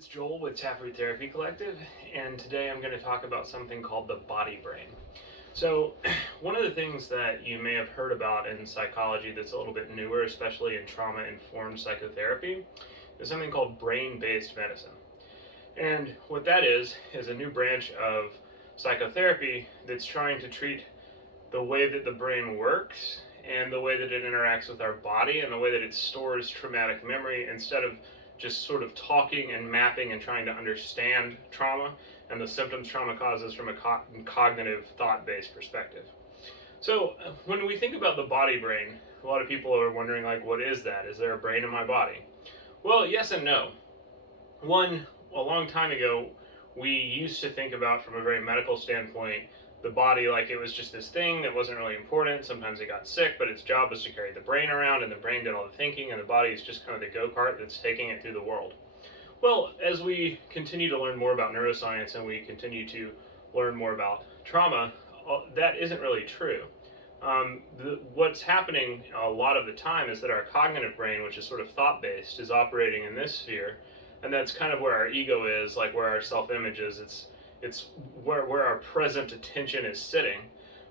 it's Joel with Taproot Therapy Collective, and today I'm going to talk about something called the body brain. So, one of the things that you may have heard about in psychology that's a little bit newer, especially in trauma informed psychotherapy, is something called brain based medicine. And what that is a new branch of psychotherapy that's trying to treat the way that the brain works and the way that it interacts with our body and the way that it stores traumatic memory instead of just sort of talking and mapping and trying to understand trauma and the symptoms trauma causes from a cognitive thought-based perspective. So when we think about the body brain, a lot of people are wondering, like, what is that? Is there a brain in my body? Well, yes and no. One, a long time ago, we used to think about, from a very medical standpoint, the body like it was just this thing that wasn't really important. Sometimes it got sick, but its job was to carry the brain around, and the brain did all the thinking, and the body is just kind of the go-kart that's taking it through the world. Well, as we continue to learn more about neuroscience and we continue to learn more about trauma, that isn't really true. What's happening a lot of the time is that our cognitive brain, which is sort of thought-based, is operating in this sphere, and that's kind of where our ego is, like where our self-image is. It's where our present attention is sitting.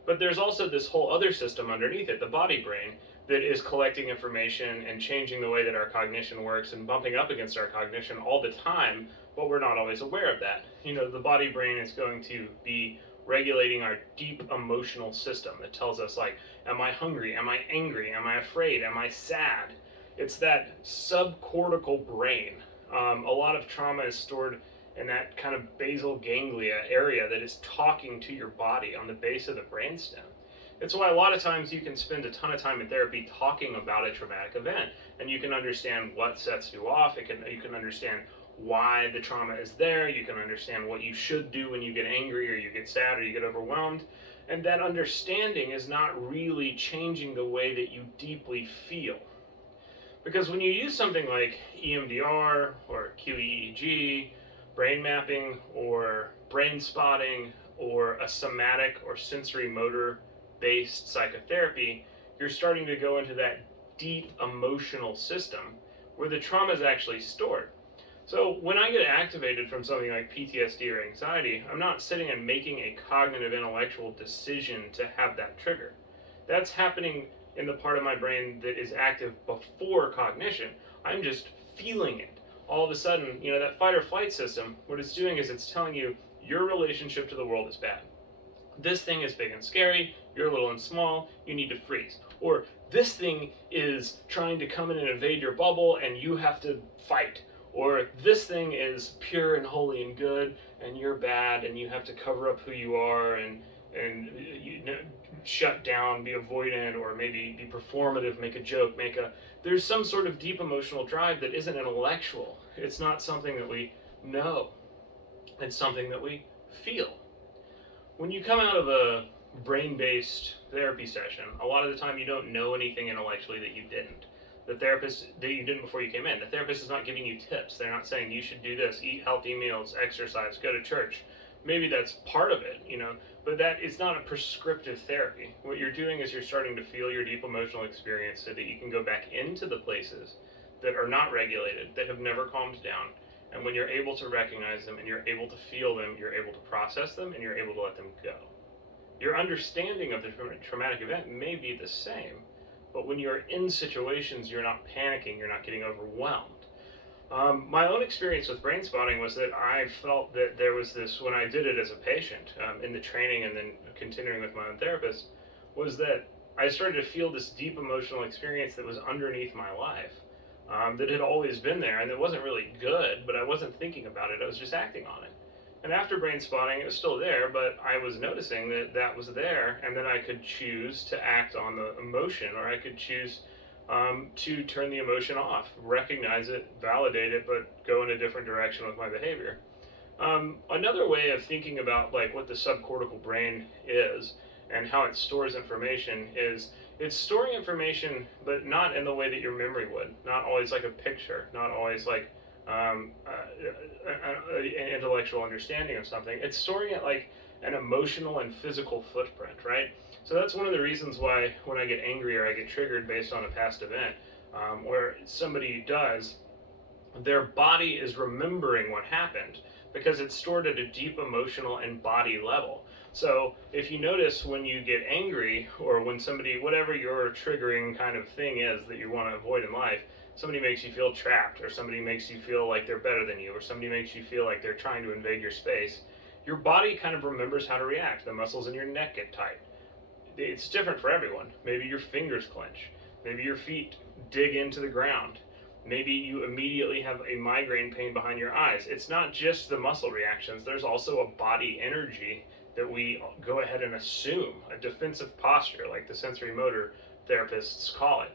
But there's also this whole other system underneath it, the body brain, that is collecting information and changing the way that our cognition works and bumping up against our cognition all the time, but we're not always aware of that. You know, the body brain is going to be regulating our deep emotional system that tells us, like, am I hungry? Am I angry? Am I afraid? Am I sad? It's that subcortical brain. A lot of trauma is stored in that kind of basal ganglia area that is talking to your body on the base of the brainstem. It's why a lot of times you can spend a ton of time in therapy talking about a traumatic event, and you can understand what sets you off. You can understand why the trauma is there. You can understand what you should do when you get angry or you get sad or you get overwhelmed. And that understanding is not really changing the way that you deeply feel. Because when you use something like EMDR or QEEG, brain mapping or brain spotting or a somatic or sensory motor based psychotherapy, you're starting to go into that deep emotional system where the trauma is actually stored. So when I get activated from something like PTSD or anxiety, I'm not sitting and making a cognitive intellectual decision to have that trigger. That's happening in the part of my brain that is active before cognition. I'm just feeling it. All of a sudden, you know, that fight or flight system, what it's doing is it's telling you your relationship to the world is bad. This thing is big and scary, you're little and small, you need to freeze. Or this thing is trying to come in and invade your bubble and you have to fight. Or this thing is pure and holy and good and you're bad and you have to cover up who you are and you know, shut down, be avoidant, or maybe be performative, make a joke, there's some sort of deep emotional drive that isn't intellectual. It's not something that we know. It's something that we feel. When you come out of a brain-based therapy session, a lot of the time you don't know anything intellectually that you didn't. That you didn't before you came in. The therapist is not giving you tips. They're not saying you should do this, eat healthy meals, exercise, go to church. Maybe that's part of it, you know, but that is not a prescriptive therapy. What you're doing is you're starting to feel your deep emotional experience so that you can go back into the places that are not regulated, that have never calmed down. And when you're able to recognize them and you're able to feel them, you're able to process them and you're able to let them go. Your understanding of the traumatic event may be the same, but when you're in situations, you're not panicking, you're not getting overwhelmed. My own experience with brain spotting was that I felt that there was this, when I did it as a patient, in the training and then continuing with my own therapist, was that I started to feel this deep emotional experience that was underneath my life, that had always been there, and it wasn't really good, but I wasn't thinking about it, I was just acting on it. And after brain spotting, it was still there, but I was noticing that that was there, and then I could choose to act on the emotion, or I could choose to turn the emotion off, recognize it, validate it, but go in a different direction with my behavior. Another way of thinking about like what the subcortical brain is and how it stores information is it's storing information, but not in the way that your memory would. Not always like a picture, not always like an intellectual understanding of something. It's storing it like an emotional and physical footprint, right? So that's one of the reasons why when I get angry or I get triggered based on a past event, where somebody does their body is remembering what happened because it's stored at a deep emotional and body level. So if you notice when you get angry, or when somebody, whatever your triggering kind of thing is that you want to avoid in life, somebody makes you feel trapped, or somebody makes you feel like they're better than you, or somebody makes you feel like they're trying to invade your space, your body kind of remembers how to react. The muscles in your neck get tight. It's different for everyone. Maybe your fingers clench. Maybe your feet dig into the ground. Maybe you immediately have a migraine pain behind your eyes. It's not just the muscle reactions, there's also a body energy that we go ahead and assume, a defensive posture, like the sensory motor therapists call it.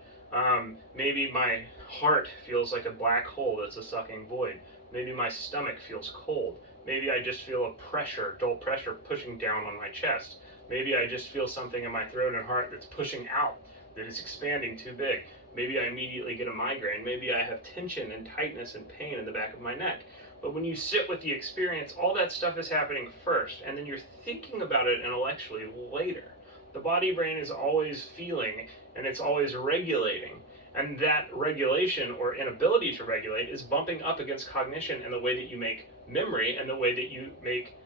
Maybe my heart feels like a black hole that's a sucking void. Maybe my stomach feels cold. Maybe I just feel a pressure, dull pressure pushing down on my chest. Maybe I just feel something in my throat and heart that's pushing out, that is expanding too big. Maybe I immediately get a migraine. Maybe I have tension and tightness and pain in the back of my neck. But when you sit with the experience, all that stuff is happening first, and then you're thinking about it intellectually later. The body brain is always feeling, and it's always regulating. And that regulation or inability to regulate is bumping up against cognition and the way that you make memory and the way that you make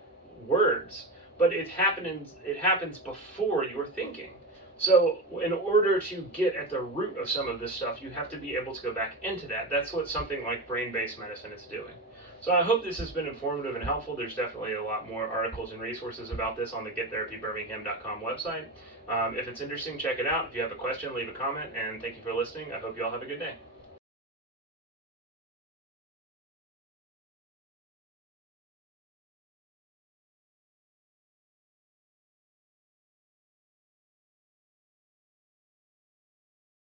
words. But it happens before you're thinking. So in order to get at the root of some of this stuff, you have to be able to go back into that. That's what something like brain-based medicine is doing. So I hope this has been informative and helpful. There's definitely a lot more articles and resources about this on the gettherapybirmingham.com website. If it's interesting, check it out. If you have a question, leave a comment, and thank you for listening. I hope you all have a good day.